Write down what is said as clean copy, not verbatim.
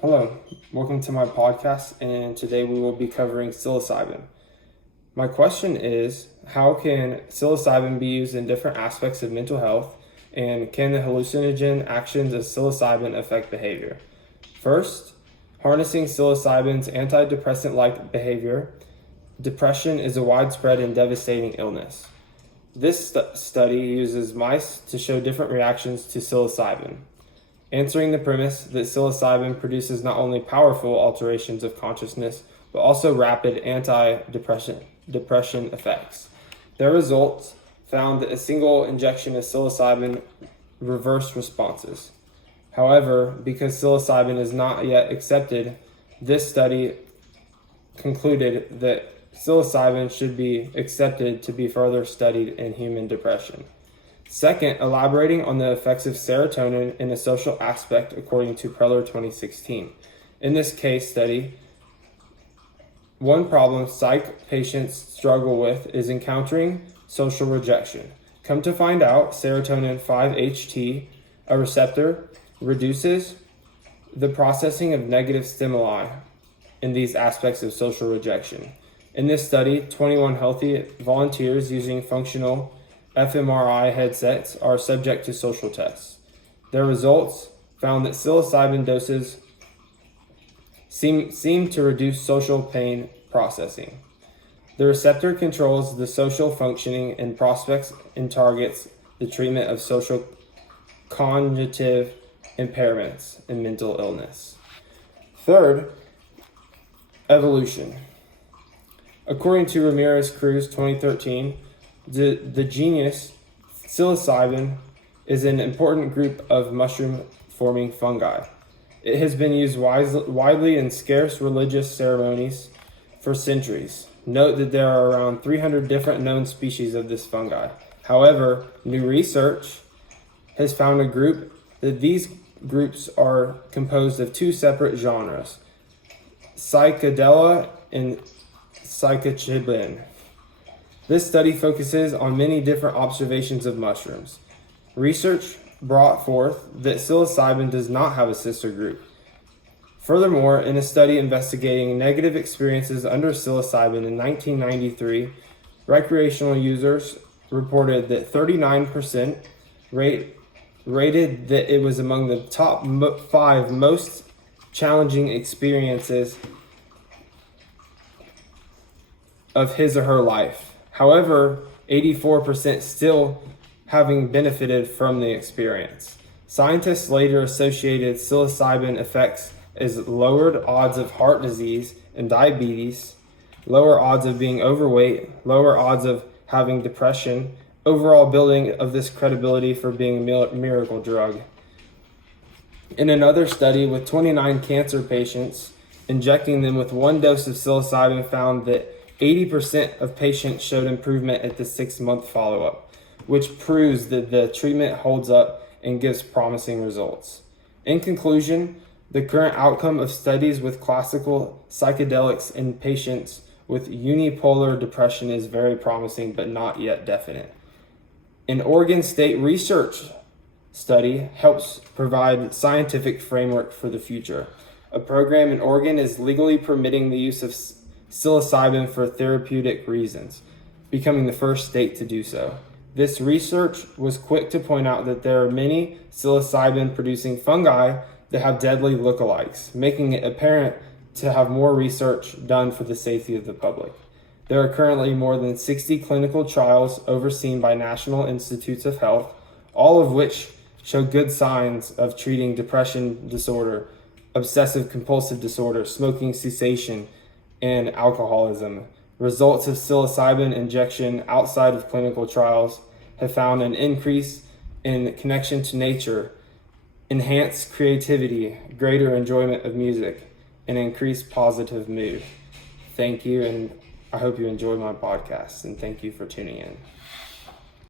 Hello, welcome to my podcast, and today we will be covering psilocybin. My question is, how can psilocybin be used in different aspects of mental health, and can the hallucinogen actions of psilocybin affect behavior? First, harnessing psilocybin's antidepressant-like behavior, depression is a widespread and devastating illness. This study uses mice to show different reactions to psilocybin, answering the premise that psilocybin produces not only powerful alterations of consciousness, but also rapid anti-depression effects. Their results found that a single injection of psilocybin reversed responses. However, because psilocybin is not yet accepted, this study concluded that psilocybin should be accepted to be further studied in human depression. Second, elaborating on the effects of serotonin in a social aspect according to Preller 2016. In this case study, one problem psych patients struggle with is encountering social rejection. Come to find out, serotonin 5-HT, a receptor, reduces the processing of negative stimuli in these aspects of social rejection. In this study, 21 healthy volunteers using functional fMRI headsets are subject to social tests. Their results found that psilocybin doses seem to reduce social pain processing. The receptor controls the social functioning and prospects and targets the treatment of social cognitive impairments and mental illness. Third, evolution. According to Ramirez-Cruz 2013, the genus psilocybin is an important group of mushroom-forming fungi. It has been used widely in scarce religious ceremonies for centuries. Note that there are around 300 different known species of this fungi. However, new research has found that these groups are composed of two separate genres, psychedella and Psilocybin. This study focuses on many different observations of mushrooms. Research brought forth that psilocybin does not have a sister group. Furthermore, in a study investigating negative experiences under psilocybin in 1993, recreational users reported that 39% rated that it was among the top 5 most challenging experiences of his or her life. However, 84% still having benefited from the experience. Scientists later associated psilocybin effects as lowered odds of heart disease and diabetes, lower odds of being overweight, lower odds of having depression, overall building of this credibility for being a miracle drug. In another study with 29 cancer patients, injecting them with one dose of psilocybin found that 80% of patients showed improvement at the 6-month follow-up, which proves that the treatment holds up and gives promising results. In conclusion, the current outcome of studies with classical psychedelics in patients with unipolar depression is very promising but not yet definite. An Oregon State research study helps provide scientific framework for the future. A program in Oregon is legally permitting the use of psilocybin for therapeutic reasons, becoming the first state to do so. This research was quick to point out that there are many psilocybin-producing fungi that have deadly lookalikes, making it apparent to have more research done for the safety of the public. There are currently more than 60 clinical trials overseen by National Institutes of Health, all of which show good signs of treating depression disorder, obsessive compulsive disorder, smoking cessation, and alcoholism. Results of psilocybin injection outside of clinical trials have found an increase in connection to nature, enhanced creativity, greater enjoyment of music, and increased positive mood. Thank you, and I hope you enjoyed my podcast, and thank you for tuning in.